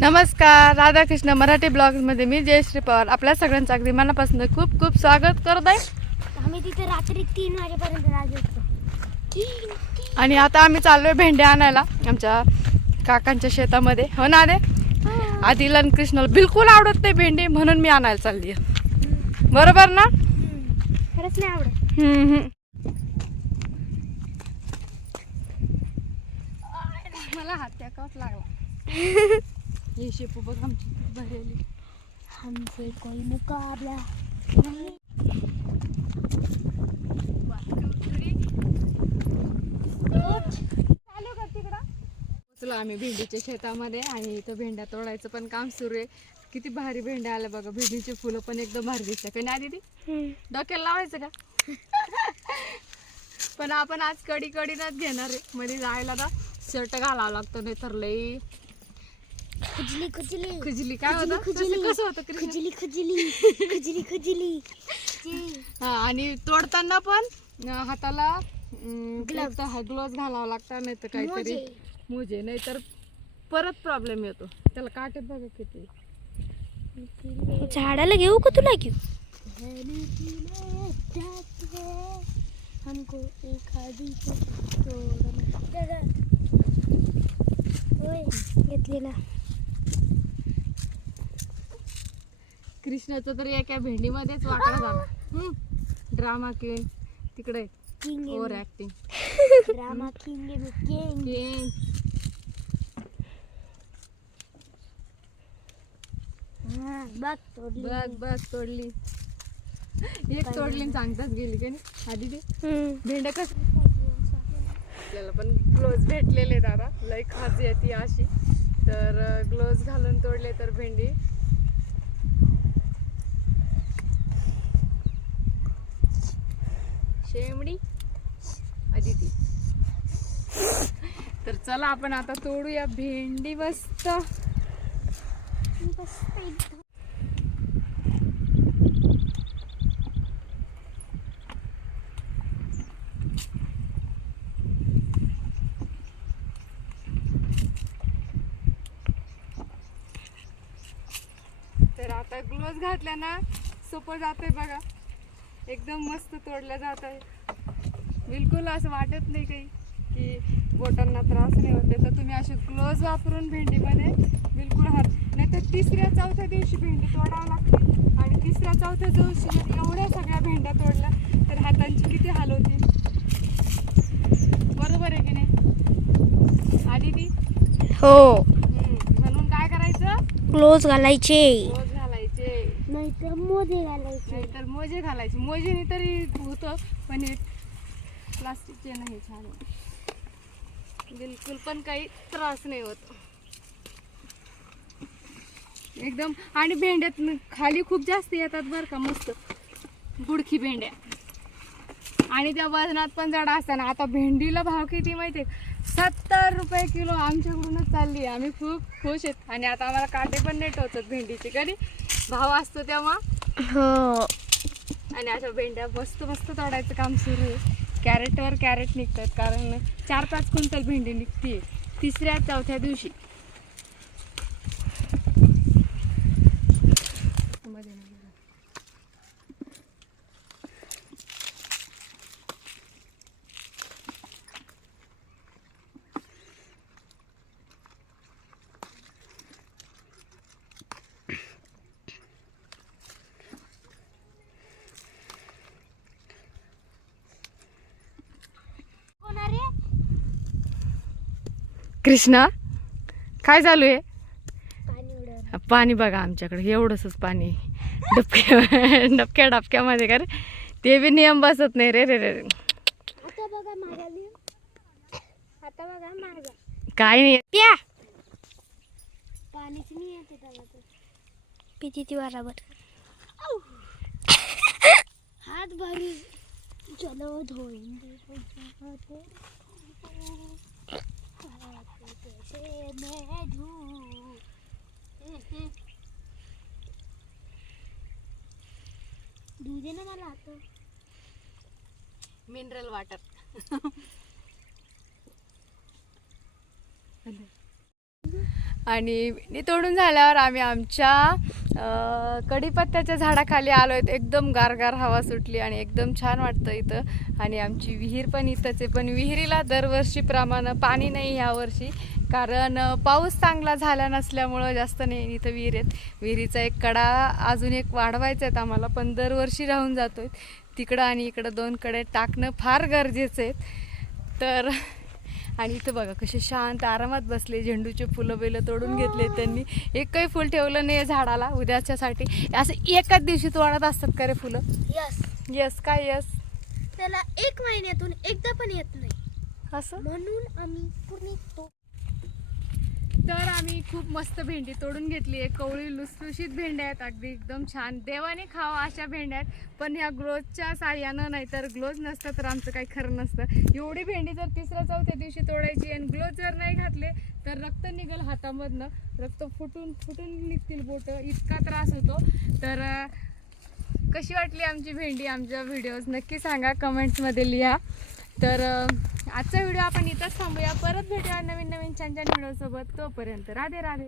नमस्कार राधाकृष्ण मराठी ब्लॉग्समध्ये मी जयश्री पवार. आपल्या सगळ्यांचं अगदी मनापासून खूप खूप स्वागत करत आहे. आम्ही तिथे रात्री तीन वाजेपर्यंत आणि आता आम्ही चाललोय भेंड्या आणायला आमच्या काकांच्या शेतामध्ये. हो ना रे. आदिला आणि कृष्णाला बिलकुल आवडत नाही भेंडी म्हणून मी आणायला चालली आहे बरोबर ना. खरंच नाही आवडत. मला हात लागला. हे शेपू बघ आमची भरलेली हमसे कोई मुकाबला चालू आम्ही भेंडीच्या शेतामध्ये आणि इथं भेंड्या तोडायचं पण काम सुरू आहे. किती भारी भेंड्या आल्या बघा भेंडीची फुलं पण एकदम भारी दिसतात. काही नाही दीदी? डोक्याला लावायचं का? पण आपण आज कडी कडीनच घेणार आहे. मध्ये जायला ना शर्ट घालावं लागतं नाही तर लई खुजली खुजली खुजली काय होतं खुजली. कसं होतं? खुजली खुजली खुजली खुजली. हा आणि तोडताना पण हाताला Gloves. ग्लोव्ह घालावं लागतं नाही तर काहीतरी मोजे. नाही तर परत प्रॉब्लेम येतो त्याला काटे बघा किती झाडाला घेऊ का तुला घेऊ हमको एखादी को तोडना होय घेतली ना कृष्णाचं तर एका भेंडीमध्येच वाकडा झाला. ड्रामा किंग तिकडे. Over acting drama king king बघ तोडली. बघ बघ तोडली. एक तोडली सांगताच गेली का नाही? आधी ते भेंड्या कस त्याला पण ग्लोव्ज भेटलेले दादा लई खाज येते अशी. तर ग्लोव्ज घालून तोडले तर भेंडी. शेमडी. अदिती. तर चला आपण आता तोडूया भेंडी मस्त. तर आता ग्लोव्ह घातल्या ना सोपं जातंय बघा. एकदम मस्त तोडलं जात आहे. बिलकुल असं वाटत नाही काही की बोटांना त्रास नाही होते. तर तुम्ही असे ग्लोव्ज वापरून भेंडीमध्ये बिलकुल हात नाही तर तिसऱ्या चौथ्या दिवशी भेंडी तोडावं लागते. आणि तिसऱ्या चौथ्या दिवशी जर एवढ्या सगळ्या भेंड्या तोडल्या तर हातांची किती हाल होती. बरोबर आहे की नाही? आधी ती? हो. म्हणून काय करायचं? क्लोज घालायचे. ग्लोव्ज घालायचे. नाही तर मोजे घालायचे. मोजे घालायचे. मोजेने तरी होतं पण हे प्लास्टिकचे नाही छान बिलकुल पण काही त्रास नाही होत. एकदम. आणि भेंड्यात खाली खूप जास्त येतात बरं का मस्त. बुडखी भेंड्या. आणि त्या वजनात पण जड असताना. आता भेंडीला भाव किती माहिती सत्तर रुपये किलो आमच्याकडूनच चालली आहे. आम्ही खूप खुश आहेत. आणि आता आम्हाला काटे पण नाही टोचत भेंडीचे. कधी? भाव असतो तेव्हा? हो. आणि अशा भेंड्या मस्त मस्त तोडायचं काम सुरू आहे. कॅरेटवर कॅरेट निघतात कारण चार पाच क्विंटल भेंडी निघते तिसऱ्या चौथ्या दिवशी. कृष्णा काय चालू आहे? पाणी बघा आमच्याकडे एवढंच पाणी. डबक्या डबक्या डबक्यामध्ये का रे ते बी नियम बसत नाही रे रे रे. काय नाही. प्या. पिती ती बराबर. हात भरी. चलो धोएंगे हाथ कैसे मैं धू दूध दे ना मला आता मिनरल वॉटर आणि भेंडी तोडून झाल्यावर आम्ही आमच्या कढीपत्त्याच्या झाडाखाली आलो आहेत एकदम गारगार हवा सुटली आणि एकदम छान वाटतं इथं. आणि आमची विहीर पण इथंच आहे. पण विहिरीला दरवर्षीप्रमाणे पाणी नाही यावर्षी कारण पाऊस चांगला झाला नसल्यामुळं जास्त नाही इथं विहीर आहेत. विहिरीचा एक कडा अजून एक वाढवायचा आहेत आम्हाला पण दरवर्षी राहून जातोय. तिकडं आणि इकडं दोन कडे टाकणं फार गरजेचं आहे. तर आणि इथं बघा कसे शांत आरामात बसले झेंडूचे फुलं बिलं तोडून घेतले त्यांनी. एकही फुल ठेवलं नाही झाडाला उद्याच्यासाठी. असं एकाच दिवशी तोडत असतात का रे फुलं? यस यस काय यस त्याला एक महिन्यातून एकदा पण येत नाही. असं? म्हणून आम्ही पूर्ण तर आम्ही खूप मस्त भेंडी तोडून घेतली आहे. कवळी लुसलुशीत भेंड्या आहेत. अगदी एकदम छान. देवाने खावा अशा भेंड्या आहेत. पण ह्या ग्लोजच्या साह्यानं नाही तर ग्लोज नसतं तर आमचं काही खरं नसतं. एवढी भेंडी जर तिसऱ्या चौथ्या दिवशी तोडायची आणि ग्लोज जर नाही घातले तर रक्त निघेल हातामधनं. रक्त फुटून फुटून निघतील बोटं. इतका त्रास होतो. तर कशी वाटली आमची भेंडी? आमच्या व्हिडिओज नक्की सांगा. कमेंट्समध्ये लिहा. तर आजचा व्हिडिओ आपण इथंच थांबूया. परत भेटूया नवीन नवीन छान छान व्हिडिओसोबत. तोपर्यंत राधे राधे.